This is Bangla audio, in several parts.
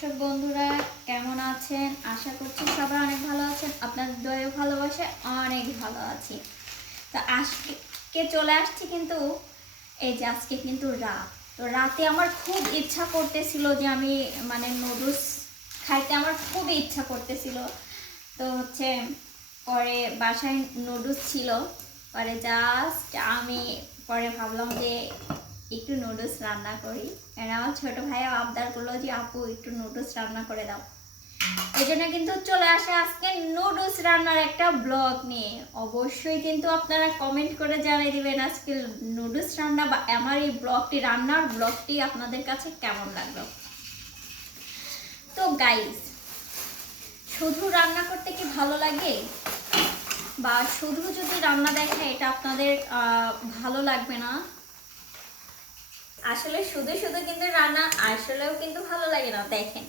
দর্শক বন্ধুরা কেমন আছেন? আশা করছি সবাই অনেক ভালো আছেন। আপনাদের দয়া ভালোবাসে অনেক ভালো আছি। তো আজকে চলে আসছি কিন্তু এই যে আজকে কিন্তু রাত। তো রাতে আমার খুব ইচ্ছা করতেছিল যে আমি নুডলস খাইতে আমার খুব ইচ্ছা করতেছিল। তো পরে বাসায় নুডলস ছিল, পরে জাস্ট আমি পরে ভাবলাম যে একটু নুডলস রান্না করি। আর আমার ছোটো ভাইয়া আবদার করলো যে আপু একটু নুডলস রান্না করে দাও। এই জন্য কিন্তু চলে আসে আজকে নুডলস রান্নার একটা ব্লগ নিয়ে। অবশ্যই কিন্তু আপনারা কমেন্ট করে জানিয়ে দিবেন আজকে নুডলস রান্না বা আমার এই রান্নার ব্লগটি আপনাদের কাছে কেমন লাগলো। তো গাইস, শুধু রান্না করতে কি ভালো লাগে? বা শুধু যদি রান্না দেখে এটা আপনাদের ভালো লাগবে না? আসলে শুধু শুধু কিন্তু রান্না আসলেও কিন্তু ভালো লাগে না। দেখেন,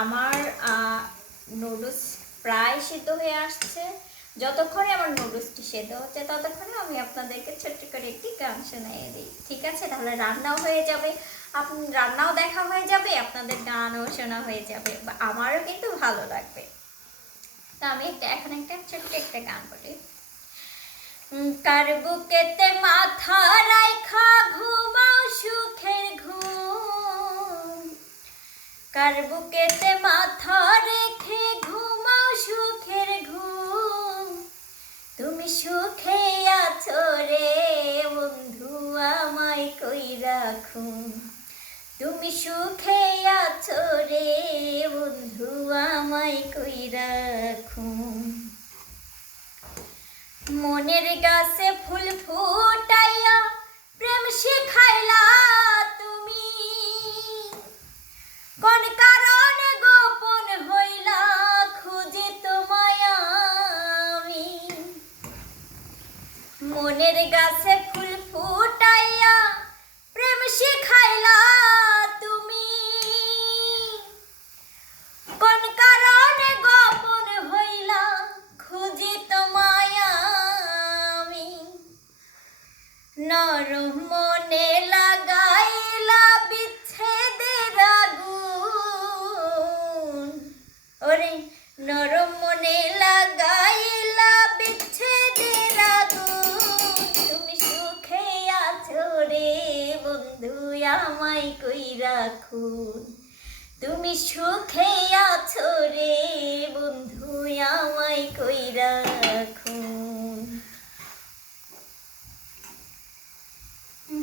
আমার নুডলস প্রায় সিদ্ধ হয়ে আসছে। যতক্ষণে আমার নুডলসটি সেদ্ধ হচ্ছে ততক্ষণে আমি আপনাদেরকে ছোট্ট করে একটি গান শুনিয়ে দিই। ঠিক আছে, তাহলে রান্নাও হয়ে যাবে, রান্নাও দেখা হয়ে যাবে, আপনাদের গানও শোনা হয়ে যাবে, বা আমারও কিন্তু ভালো লাগবে। তা আমি এখন একটা ছোট্ট একটা গান বলি। কার বুকেতে মাথা রাইখা ঘুমাও সুখের ঘুম, কার বুকেতে মাথা রেখে ঘুমাও সুখের ঘুম, তুমি সুখে আছো রে বন্ধু আমায় কই রাখুম, তুমি সুখে আছো রে বন্ধু আমায় কই রাখুম। মনের গাছে ফুল ফুটাইয়া প্রেম শিখাইলা তুমি, কোন কারণে গোপন হইলা খুঁজে তোমায় আমি। মনের গাছে ফুল ফুটাইয়া প্রেম শিখাইলা তুমি, কোন কারণে গোপন হইলা খুঁজে তোমায় আমি। নরম মনে লাগাইলা বিচ্ছেদের আগুন, ওরে নরম মনে লাগাইলা বিচ্ছেদের আগুন, তুমি সুখে আছো রে বন্ধু আমায় কই রাখুন, তুমি সুখে আছো রে বন্ধু আমায় কই রাখুন।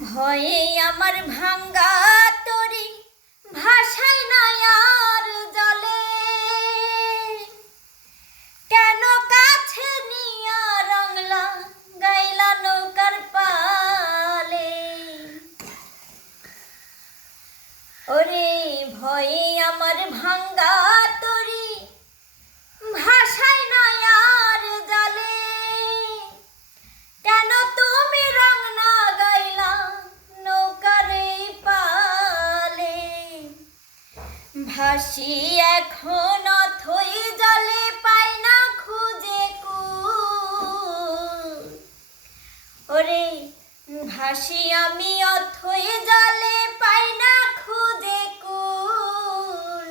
ভয়ে আমার ভাঙ্গা তরি ভাষায় না আর জলে, কেন কাছে নিয়া রংলা গাইলা নৌকার পালে, ওরে ভয়ে আমার ভাঙ্গা তরি ভাষায় না আর জলে, কেন তুমি রং না গাইলা নৌকার পালে। ভাসি এখন অথই জলে পাই না খুঁজে কুল, ওরে ভাসি আমি অথই জলে পাই না খুঁজে কুল,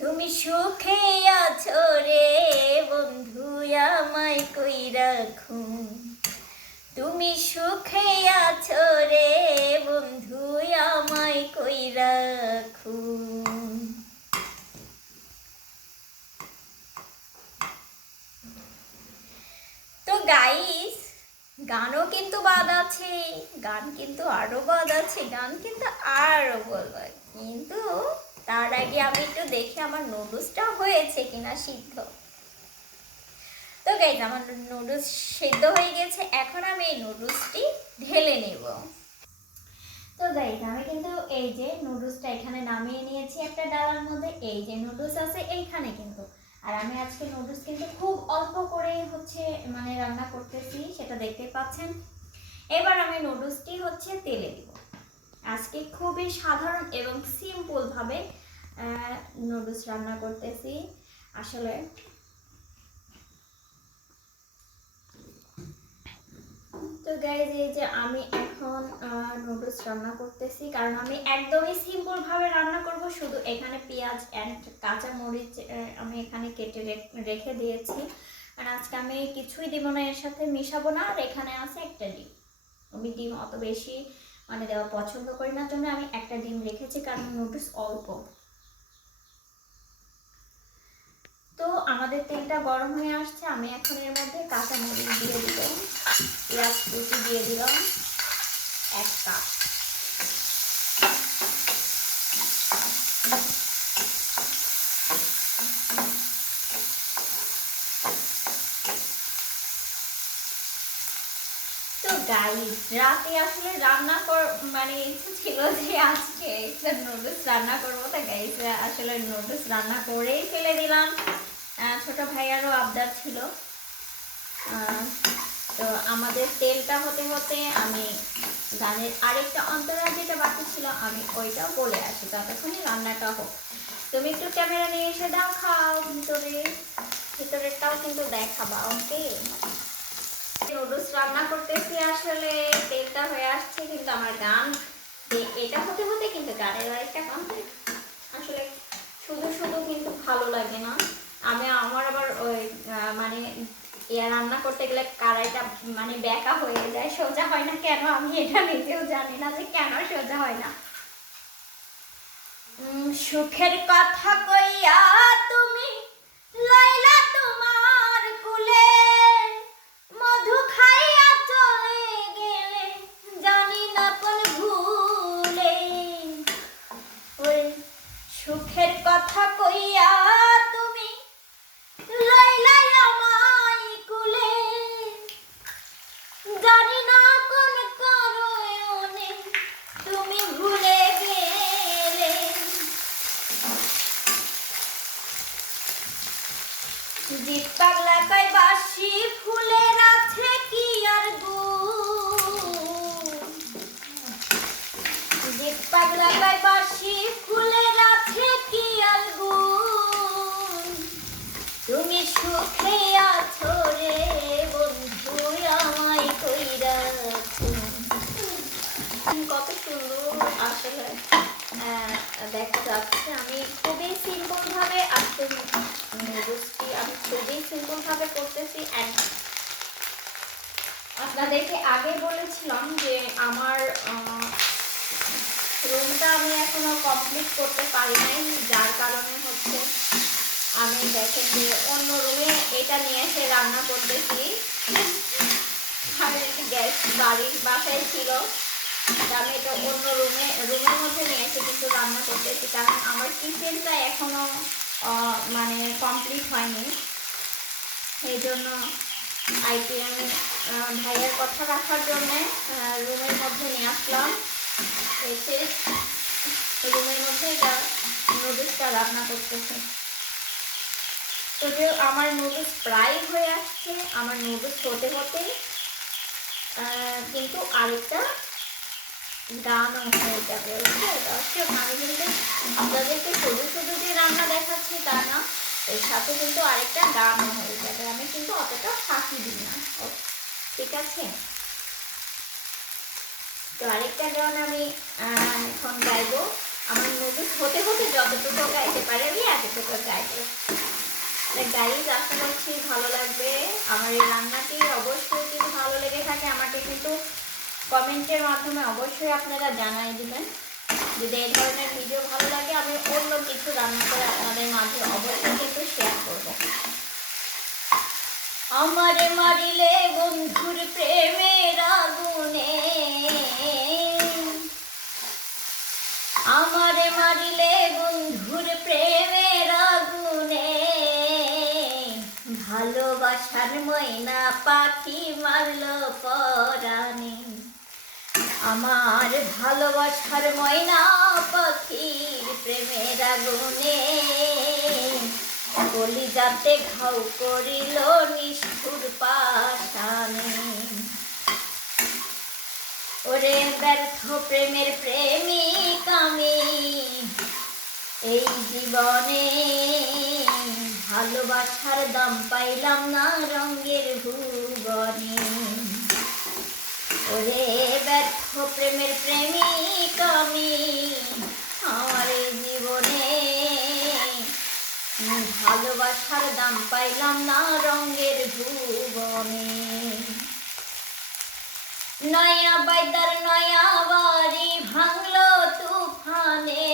তুমি সুখে আছো রে বন্ধু আমায় কই রাখুন, তুমি সুখে আছো রে বন্ধু আমায় কই রাখুন। তো গাইস, গানও কিন্তু বাদ আছে, গান কিন্তু আরো বাদ আছে, গান কিন্তু আরো বলবো, কিন্তু তার আগে আমি একটু দেখি আমার নুডলসটা হয়েছে কিনা সিদ্ধ। তো গাইস, আমার নুডলস সিদ্ধ হয়ে গেছে, এখন আমি এই নুডলসটি ঢেলে নেব। তো গাইস, আমি কিন্তু এই যে নুডলসটা এখানে নামিয়ে নিয়েছি একটা ডালার মধ্যে। এই যে নুডলস আছে এইখানে কিন্তু, আর আমি আজকে নুডলস কিন্তু খুব অল্প করে রান্না করতেছি, সেটা দেখতে পাচ্ছেন। এবার আমি নুডলসটি তেলে দিব। আজকে খুবই সাধারণ এবং সিম্পল ভাবে নুডলস রান্না করতেছি। আসলে তো গাইজ এই যে আমি এখন নুডলস রান্না করতেছি, কারণ আমি একদমই সিম্পল ভাবে রান্না করব। শুধু এখানে পেঁয়াজ অ্যান্ড কাঁচা মরিচ আমি এখানে কেটে রেখে দিয়েছি। আর আজকে আমি কিছুই দিব না, এর সাথে মিশাবো না। আর এখানে আছে একটা ডিম। আমি ডিম অত বেশি মানে দেওয়া পছন্দ করি না, জন্য আমি একটা ডিম রেখেছি, কারণ নুডলস অল্প। তো আমাদের তেলটা গরম হয়ে আসছে, আমি এখন এর মধ্যে কাঁচা মরিচ দিয়ে দিলাম, পেঁয়াজ কুচি দিয়ে দিলাম 1 কাপ। তো গাইস রাতে আসলে রান্না মানে ইচ্ছে ছিল যে আজকে একটা নুডলস রান্না করবো, তা গাইস আসলে নুডলস রান্না করেই ফেলে দিলাম। ছোট ভাইয়ারও আবদার ছিল। তো আমাদের তেলটা হতে হতে আমি গানের আরেকটা অন্তরা যেটা বাকি ছিল আমি ওইটাও বলে আসি, ততক্ষণই রান্নাটা হোক। তুমি একটু ক্যামেরা নিয়ে এসে দেখাও ভিতরেরটাও কিন্তু দেখাবা। ওকে, নুডলস রান্না করতেছি, আসলে তেলটা হয়ে আসছে, কিন্তু আমার গান এটা হতে হতে কিন্তু গানের আরেকটা কমপ্লিট। আসলে শুধু শুধু কিন্তু ভালো লাগে না। আমার আবার ওই মানে রান্না করতে গেলে কড়াইটা মানে বেঁকা হয়ে যায়, সোজা হয় না। কেন আমি এটা নিজেও জানি না যে কেন সোজা হয় না। সুখের কথা কইয়া তুমি লাইলা তোমার কুলে, মধু খাইয়া চলে গেলে জানি না কোন ভুলে। ওই সুখের কথা কইয়া তুমি লাইলা আমায় কুলে, জানি না কোন কারণে তুমি ভুলে গেলে। জিত পাগলা কয় বাসি ফুলের আছে কি আর গুণ, জিত পাগলা কয় বাসি ফুলের আছে কি আর গুণ, তুমি সুখে আছো রে বন্ধু আমায় কইরা। কত সুন্দর আসলে দেখা যাচ্ছে। আমি খুবই সিম্পল ভাবে আজকে নুডলসটি আমি খুবই সিম্পল ভাবে করতেছি। আপনাদেরকে আগে বলেছিলাম যে আমার রুমটা আমি এখনো কমপ্লিট করতে পারি নাই, যার কারণে হচ্ছে আমি দেখেন যে অন্য রুমে এটা নিয়ে এসে রান্না করতেছি। গ্যাস বাসায় ছিল, আমি এটা অন্য রুমের মধ্যে নিয়ে এসে কিন্তু রান্না করতেছি, কারণ আমার কিচেনটা এখনো মানে কমপ্লিট হয়নি। এই জন্য আমি ভাইয়ের কথা রাখার জন্যে রুমের মধ্যে নিয়ে আসলাম, এসে রুমের মধ্যে এটা নুডলসটা রান্না করতেছে। তো যে আমার নুডলস প্রায় হয়ে আসছে, আমার নুডলস হতে হতে কিন্তু আরেকটা গানও হয়ে যাবে। দর্শক আমি কিন্তু আপনাদেরকে শুধু শুধু যে রান্না দেখাচ্ছি তা না, এর সাথে কিন্তু আরেকটা গানও হয়ে যাবে। আমি কিন্তু অতটা ফাঁকি দিই না, ঠিক আছে? তো আরেকটা গান আমি এখন গাইবো। আমার নুডলস হতে হতে যতটুকু গাইতে পারি আমি এতটুকু গাইবো। গাইজ আশা করছি ভালো লাগবে আমার এই রান্নাটি। অবশ্যই যদি ভালো লেগে থাকে আমাকে কিন্তু কমেন্টের মাধ্যমে অবশ্যই আপনারা জানাই দিবেন। যদি এই ধরনের ভিডিও ভালো লাগে আমি অন্য কিছু রান্না করে আপনাদের মাঝে অবশ্যই কিন্তু শেয়ার করব। আমারে মারিলে বন্ধুর প্রেমের আগুনে, আমারে মারিলে বন্ধুর প্রেমের আগুনে, ভালোবাসার ময়না পাখি মারলো পরাণে। আমার ভালোবাসার ময়না পাখির প্রেমের আগুনে, কলিজাতে ঘাও করিল নিষ্ঠুর পাষাণে। ওরে ব্যর্থ প্রেমের প্রেমিক আমি এই জীবনে, ভালোবাসার দাম পাইলাম না রঙের ভুবনে। ওরে ব্যর্থ প্রেমের প্রেমিক আমি, আমার এই জীবনে ভালোবাসার দাম পাইলাম না রঙের ভুবনে। নয়া বাইদার নয়া বাড়ি ভাঙলো তুফানে,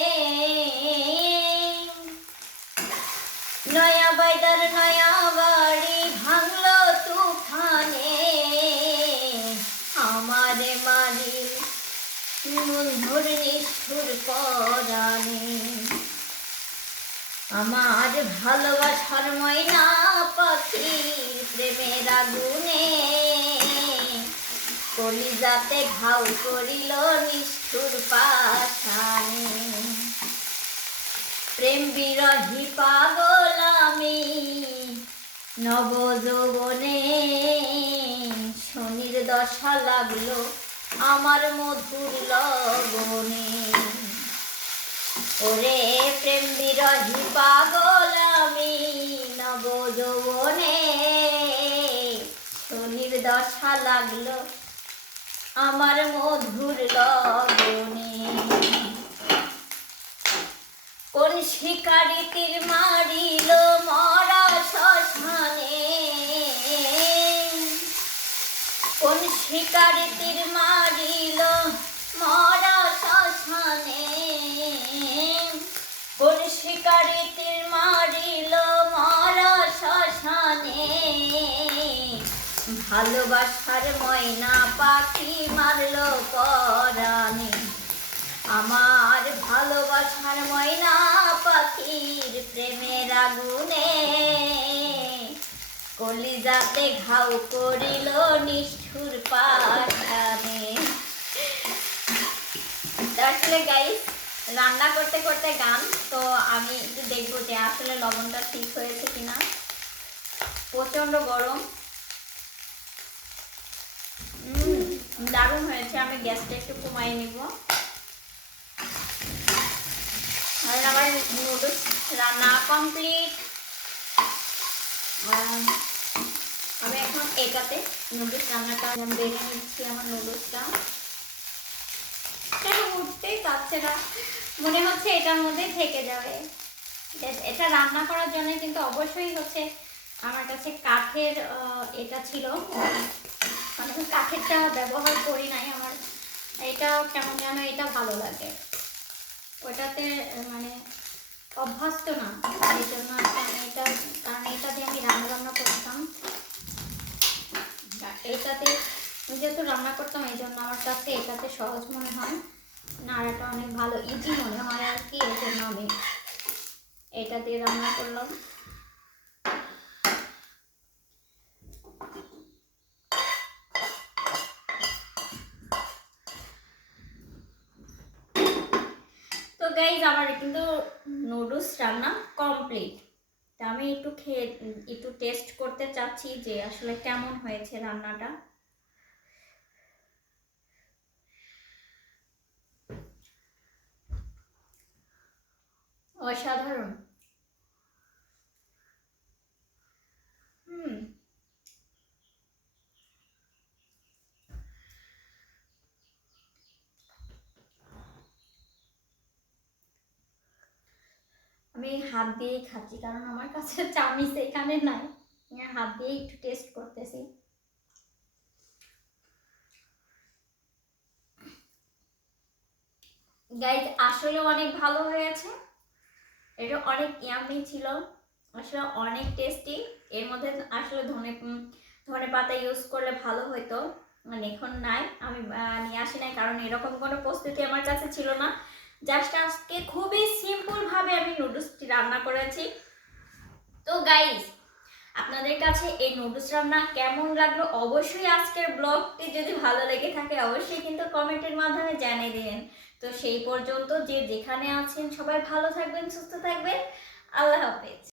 নয়া বাইদার নয়া বাড়ি ভাঙলো তুফানে, আমারে মারি বন্ধুর নিষ্ঠুর পরাণে। আমার ভালোবাসার ময়না পাখি প্রেমের আগুনে, কলিজাতে ঘাও করিল নিষ্ঠুর পাশানে। প্রেম বিরহী পাগল আমি নব যৌবনে, শনির দশা লাগলো আমার মধুর লগনে। ওরে প্রেম বিরহী পাগল আমি নব যৌবনে, শনির দশা লাগলো আমার মধুর লগনে। কোন শিকারি তীর মারিল মরা শ্মশানে, কোন শিকারি তীর মারিল মরা শ্মশানে, কোন শিকারি তীর মারিল মরা শ্মশানে, ভালোবাসার ময়না পাখি মারলো পরাণে। আমার ভালোবাসার ময়না পাখির প্রেমের আগুনে, কলিজাতে ঘাও করিল নিষ্ঠুর পাশানে। আসলে গাইস রান্না করতে করতে গান, তো আমি একটু দেখবো যে আসলে লবণটা ঠিক হয়েছে কিনা। প্রচন্ড গরম, দারুণ হয়েছে। আমি গ্যাসটা একটু কমাই নিব। আর আমার নুডলস রান্না কমপ্লিট। আমি এখন এটাতে নুডলস রান্নাটা বেড়ে নিচ্ছি। আমার নুডলসটা কেন উঠতেই পারছে না, মনে হচ্ছে এটার মধ্যে থেকে যাবে। এটা রান্না করার জন্য কিন্তু অবশ্যই হচ্ছে আমার কাছে কাঠের এটা ছিল, মানে কাঠেরটা ব্যবহার করি নাই। আমার এটা কেমন যেন এটা ভালো লাগে, ওটাতে মানে অভ্যস্ত না, এই জন্য এটা, কারণ এটা দিয়ে আমি রান্না করতাম, এটাতে যেহেতু রান্না করতাম এই জন্য আমার কাছে এটাতে সহজ মনে হয়, নাড়াটা অনেক ভালো ইজি মনে হয় আর কি, এই জন্য আমি এটা দিয়ে রান্না করলাম। তো গাইজ আমার কিন্তু নুডলস রান্না কমপ্লিট। তা আমি একটু টেস্ট করতে চাচ্ছি যে আসলে কেমন হয়েছে রান্নাটা। অসাধারণ। আমি হাত দিয়েই খাচ্ছি, কারণ আমার কাছে চামিচ এখানে নাই, হাত দিয়ে একটু টেস্ট করতেছি। গাইজ আসলে অনেক ভালো হয়েছে, এটা অনেক ইয়ামি ছিল, আসলে অনেক টেস্টি। এর মধ্যে আসলে ধনে পাতা ইউজ করলে ভালো হতো, মানে এখন নাই, আমি নিয়ে আসি নাই, কারণ এরকম কোনো প্রস্তুতি আমার কাছে ছিল না। জাস্ট আজকে খুবই সিম্পল ভাবে আমি নুডলসটি রান্না করেছি। তো গাইজ আপনাদের কাছে এই নুডলস রান্না কেমন লাগলো অবশ্যই আজকের ব্লগটি যদি ভালো লেগে থাকে অবশ্যই কিন্তু কমেন্টের মাধ্যমে জানিয়ে দিবেন। তো সেই পর্যন্ত যে যেখানে আছেন সবাই ভালো থাকবেন, সুস্থ থাকবেন। আল্লাহ হাফেজ।